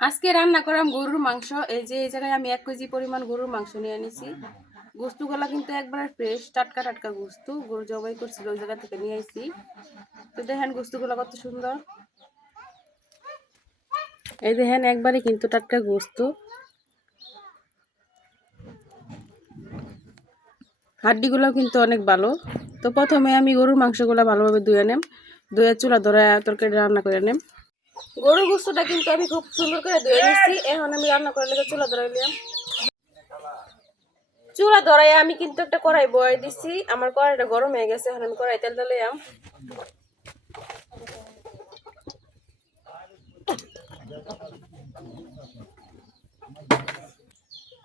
আজকে রান্না করাম গরুর মাংস। এই যে, এই জায়গায় আমি এক কেজি পরিমাণ গরুর মাংস নিয়ে এনেছি গোস্তুগুলা কিন্তু একবার ফ্রেশ টাটকা টাটকা গোস্ত। গরু জবাই করছিল, ওই জায়গা থেকে নিয়ে আসি তো দেখেন গোস্তুগুলা কত সুন্দর। এই দেখেন একবারে কিন্তু টাটকা গোস্ত। হাড্ডিগুলো কিন্তু অনেক ভালো। তো প্রথমে আমি গরুর মাংসগুলো ভালোভাবে ধুয়ে নেম। ধুয়ে চুলা ধরে তরকারি রান্না করে নেম। গরুর গোস্তটা কিন্তু আমি খুব সুন্দর করে ধুয়ে নিচ্ছি। এখন আমি রান্না করে লেগে চুলা ধরাই নিলাম। চুলা ধরাই আমি কিন্তু একটা কড়াই বয়ে দিচ্ছি আমার কড়াইটা গরম হয়ে গেছে, এখন আমি কড়াই তেল দিলাম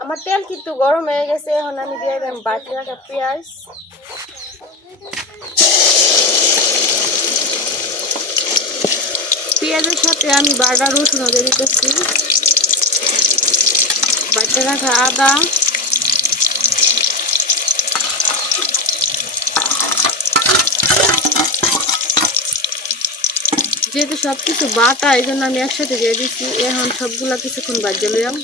আমার তেল কিন্তু গরম হয়ে গেছে, এখন আমি দিয়ে দিলাম বাটি রাখা পেঁয়াজ। পেঁয়াজের সাথে আমি বাটা রসুন দিয়ে দিতেছি। বাটা রাখা আদা। যেহেতু সব কিছু বাটা এই জন্য আমি একসাথে দিয়ে দিচ্ছি। এখন সবগুলা কিছুক্ষণ বাজে লইলাম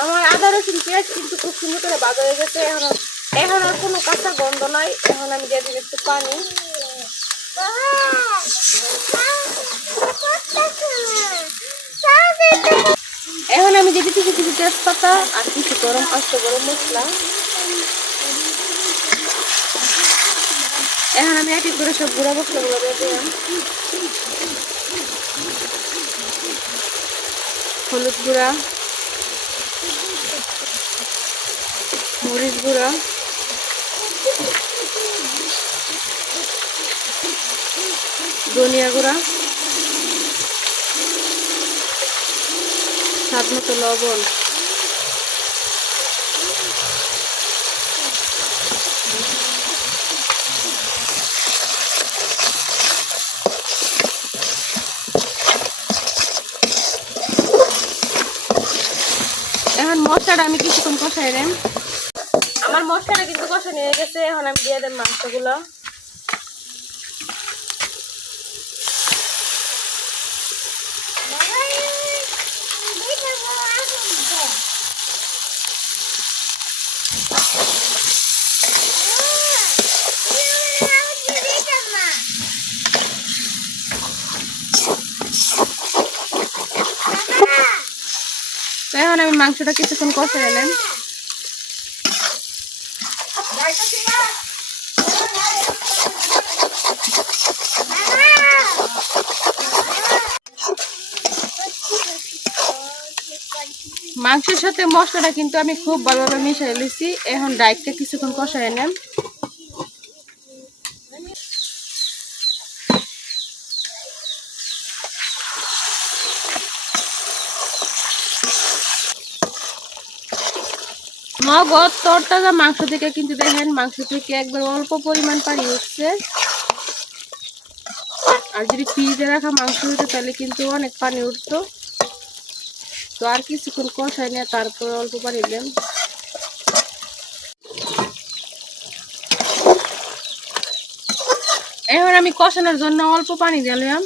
আমার আদা রসুন পেঁয়াজ কিন্তু খুব সুন্দর করে বাজা হয়ে গেছে। এখন এখন আর কোনো কাঁচা গন্ধ নাই। এখন আমি দিয়ে দিই একটু পানি। এখন আমি দিয়ে দিচ্ছি কিছু তেজপাতা আর কিছু গরম আস্ত গরম মশলা। এখন আমি এক এক করে সব গুঁড়া মশলাগুলো দিয়ে দিলাম। হলুদ গুঁড়া মরিচ গুঁড়া। ধনিয়া গুঁড়া। স্বাদ মতো লবণ। এখন মশলাটা আমি কিছুক্ষণ কষাই নেন। আমার মশলাটা কিন্তু কষানো হয়ে গেছে, এখন আমি দিয়ে দেব মাংসগুলো। এখন আমি মাংসটা কিছুক্ষণ কষে নিলাম। মাংসের সাথে মশলাটা কিন্তু আমি খুব ভালোভাবে মিশিয়ে নিয়েছি এখন ডাইটটা কিছুক্ষণ কষাই নেন। মগজ, তরতাজা মাংস থেকে কিন্তু দেখেন, মাংস থেকে একবার অল্প পরিমাণ পানি উঠছে। আর যদি ফ্রিজে রাখা মাংস হইতো, তাহলে কিন্তু অনেক পানি উঠতো। তো আর কিছুক্ষণ কষাই নিয়ে তারপর অল্প পানি দিলাম। এখন আমি কষানোর জন্য অল্প পানি দিলাম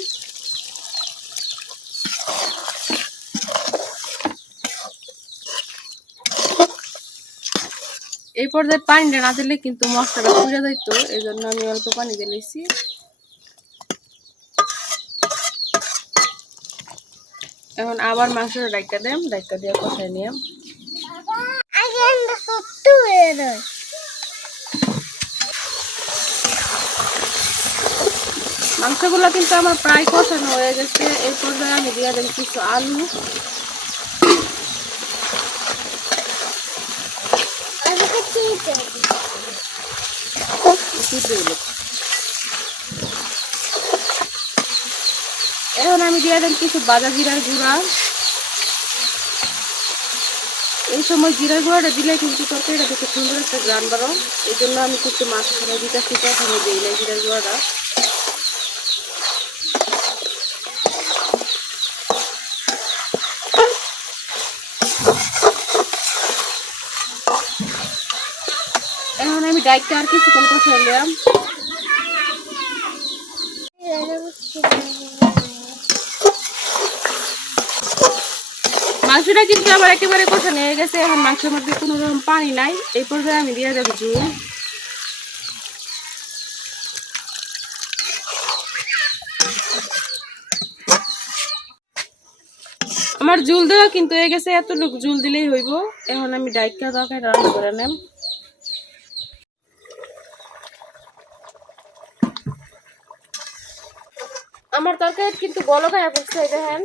এই পর্যায়ে পানিটা না দিলে কিন্তু মশলাটা পুড়ে যাইত, এই জন্য আমি অল্প পানি দিলেছি এখন আবার মাংসটা ডাইকা দেম ডাইকা দিয়ে কষাই নিয়ে মাংসগুলো কিন্তু আমার প্রায় কষানো হয়ে গেছে। এই পর্যায়ে আমি দিয়ে দেব কিছু আলু। এখন আমি দিয়ে দেন কিছু বাজা জিরার গুঁড়া। এই সময় জিরার গুঁড়াটা দিলে কিন্তু তরকারিটা খুব সুন্দর একটা গ্রান বাড়ো। এই জন্য আমি কিন্তু মাছ খাবার দিতেছি প্রথমে দিই না জিরার গুঁড়াটা। আমি ডাইকটা আর কিছুক্ষণ কষাইলাম। মাংসটা কিন্তু আবার একেবারে কষা নিয়ে গেছে? এখন মাংসের মধ্যে কোনো রকম পানি নাই। এই পর্যায়ে আমি দিয়ে দেবো জুল আমার জুল দেওয়া কিন্তু হয়ে গেছে, এতটুকু জুল দিলেই হইব। এখন আমি ডাইকা তরকারি রান্না করে নেম আমার তরকারি কিন্তু বলো গায়ে পড়ছে, দেখেন।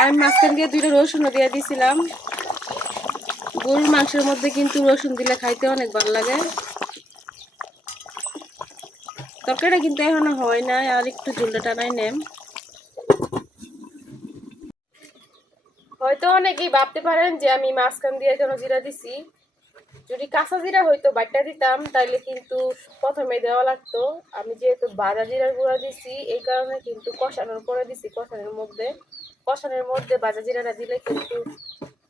আমি মাঝখান দিয়ে দুইটা রসুনও দিয়ে দিয়েছিলাম গরুর মাংসের মধ্যে কিন্তু রসুন দিলে খাইতে অনেক ভালো লাগে। তরকারিটা কিন্তু এখনও হয় না আর একটু ঝুলটা টানাই নেম। হয়তো অনেকেই ভাবতে পারেন যে আমি মাঝখান দিয়ে কেন জিরা দিছি। যদি কাঁচা জিরা হয়তো বাটটা দিতাম, তাইলে কিন্তু প্রথমে দেওয়া লাগতো। আমি যেহেতু বাজা জিরার গুঁড়া দিছি, এই কারণে কিন্তু কষানোর পরে দিছি, কষানোর মধ্যে। কষানোর মধ্যে বাজা জিরাটা দিলে কিন্তু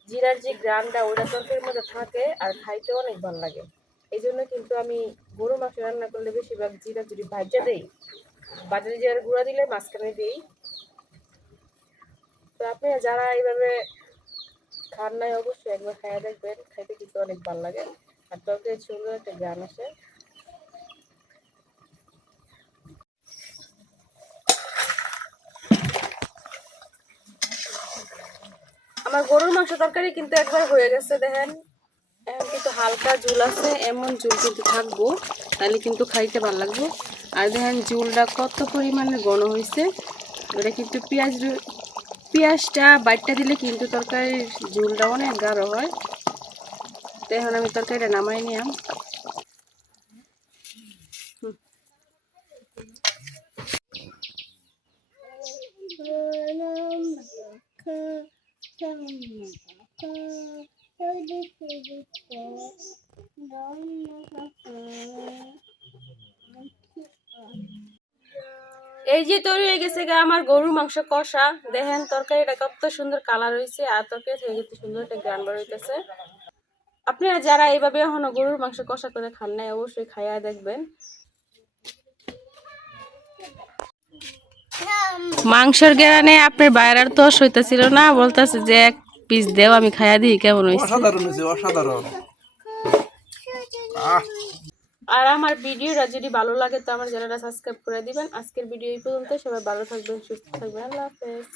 জিরার যে গ্রানটা ওটা তরকারির মধ্যে থাকে আর খাইতে অনেক ভালো লাগে। এই জন্য কিন্তু আমি গরু মাংস রান্না করলে বেশিরভাগ জিরা যদি ভাজা দেই। বাজা জিরার গুঁড়া দিলে মাঝখানে দিই। তো আপনারা যারা এইভাবে খান নাই, অবশ্যই একবার খাইয়া দেখবেন। খাইতে কিন্তু অনেক ভালো লাগে। আর তরকারি সুন্দর একটা গান আসে। আমার গরুর মাংস তরকারি কিন্তু একবার হয়ে গেছে, দেখেন। এখন কিন্তু হালকা ঝুল আছে, এমন ঝুল কিন্তু থাকব, তাহলে কিন্তু খাইতে ভালো লাগবে। আর দেখেন ঝুলটা কত পরিমাণে ঘন হয়েছে, ওটা কিন্তু পেঁয়াজ পেঁয়াজটা বাইটটা দিলে কিন্তু তরকারির ঝুলটা অনেক গাঢ় হয়। তো এখন আমি তরকারিটা নামাই নিলাম। এই যে তৈরি হয়ে গেছে গা আমার গরুর মাংস কষা। দেখেন তরকারিটা কত সুন্দর কালার হয়েছে আর তরকারি থেকে কত সুন্দর একটা গান বার হইতেছে। আপনারা যারা এইভাবে এখনও গরুর মাংস কষা করে খান নাই, অবশ্যই খাইয়া দেখবেন। মাংসের গেরানে আপনার বাইরের তো হইতেছিল না, বলতেছে যে এক পিস দেও আমি খাইয়া দিই কেমন হয়েছে অসাধারণ হইছে অসাধারণ। আর আমার ভিডিওটা যদি ভালো লাগে তো আমার চ্যানেলটা সাবস্ক্রাইব করে দিবেন। আজকের ভিডিও এই পর্যন্ত সবাই ভালো থাকবেন সুস্থ থাকবেন আল্লাহ হাফেজ।